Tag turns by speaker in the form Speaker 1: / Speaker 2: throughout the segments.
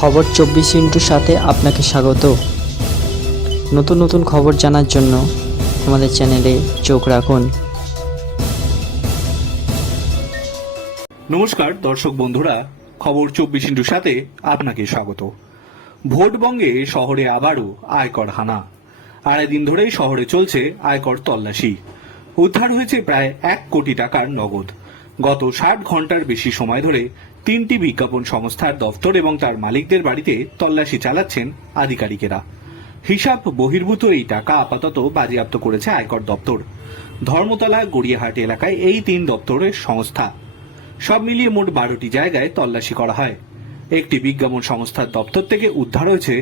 Speaker 1: খবর চব্বিশ ইন্টুর সাথে আপনাকে স্বাগত। নতুন নতুন খবর জানার জন্য আমাদের চ্যানেলে চোখ রাখুন।
Speaker 2: নমস্কার, দর্শক বন্ধুরা, খবর চব্বিশ ইন্টুর সাথে আপনাকে স্বাগত। ভোটবঙ্গে শহরে আবারও আয়কর হানা। আড়াই দিন ধরেই শহরে চলছে আয়কর তল্লাশি। উদ্ধার হয়েছে প্রায় এক কোটি টাকার নগদ। গত ষাট ঘণ্টার বেশি সময় ধরে তিনটি বিজ্ঞাপন সংস্থার দফতর এবং তার মালিকদের বাড়িতে তল্লাশি চালাচ্ছেন আধিকারিকেরা। হিসাব বহির্ভূত এই টাকা আপাতত বাজেয়াপ্ত করেছে আয়কর দপ্তর। ধর্মতলা, গড়িয়াহাট এলাকায় এই তিন দপ্তরের সংস্থা। সব মিলিয়ে মোট বারোটি জায়গায় তল্লাশি করা হয়। একটি বিজ্ঞাপন সংস্থার দপ্তর থেকে উদ্ধার হয়েছে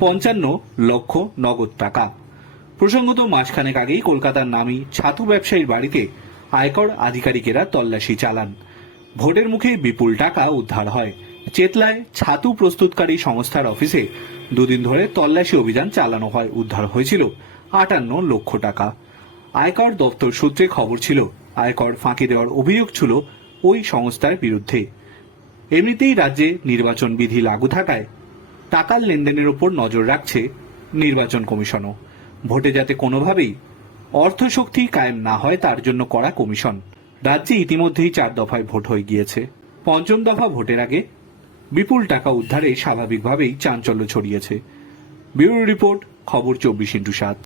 Speaker 2: পঞ্চান্ন লক্ষ নগদ টাকা। প্রসঙ্গত মাসখানেক আগেই কলকাতার নামী ছাতু ব্যবসায়ীর বাড়িতে আয়কর আধিকারিকেরা তল্লাশি চালান। ভোটের মুখে বিপুল টাকা উদ্ধার হয়। চেতলায় ছাতু প্রস্তুতকারী সংস্থার অফিসে দুদিন ধরে তল্লাশি অভিযান চালানো হয়, উদ্ধার হয়েছিল আটান্ন লক্ষ টাকা। আয়কর দপ্তর সূত্রে খবর ছিল, আয়কর ফাঁকি দেওয়ার অভিযোগ ছিল ওই সংস্থার বিরুদ্ধে। এমনিতেই রাজ্যে নির্বাচন বিধি লাগু থাকায় টাকার লেনদেনের উপর নজর রাখছে নির্বাচন কমিশনও। ভোটে যাতে কোনোভাবেই অর্থশক্তি কায়েম না হয় তার জন্য করা কমিশন। রাজ্যে ইতিমধ্যেই চার দফায় ভোট হয়ে গিয়েছে। পঞ্চম দফা ভোটের আগে বিপুল টাকা উদ্ধারে স্বাভাবিকভাবেই চাঞ্চল্য ছড়িয়েছে। ব্যুরো রিপোর্ট, খবর চব্বিশ ইন্টু সাত।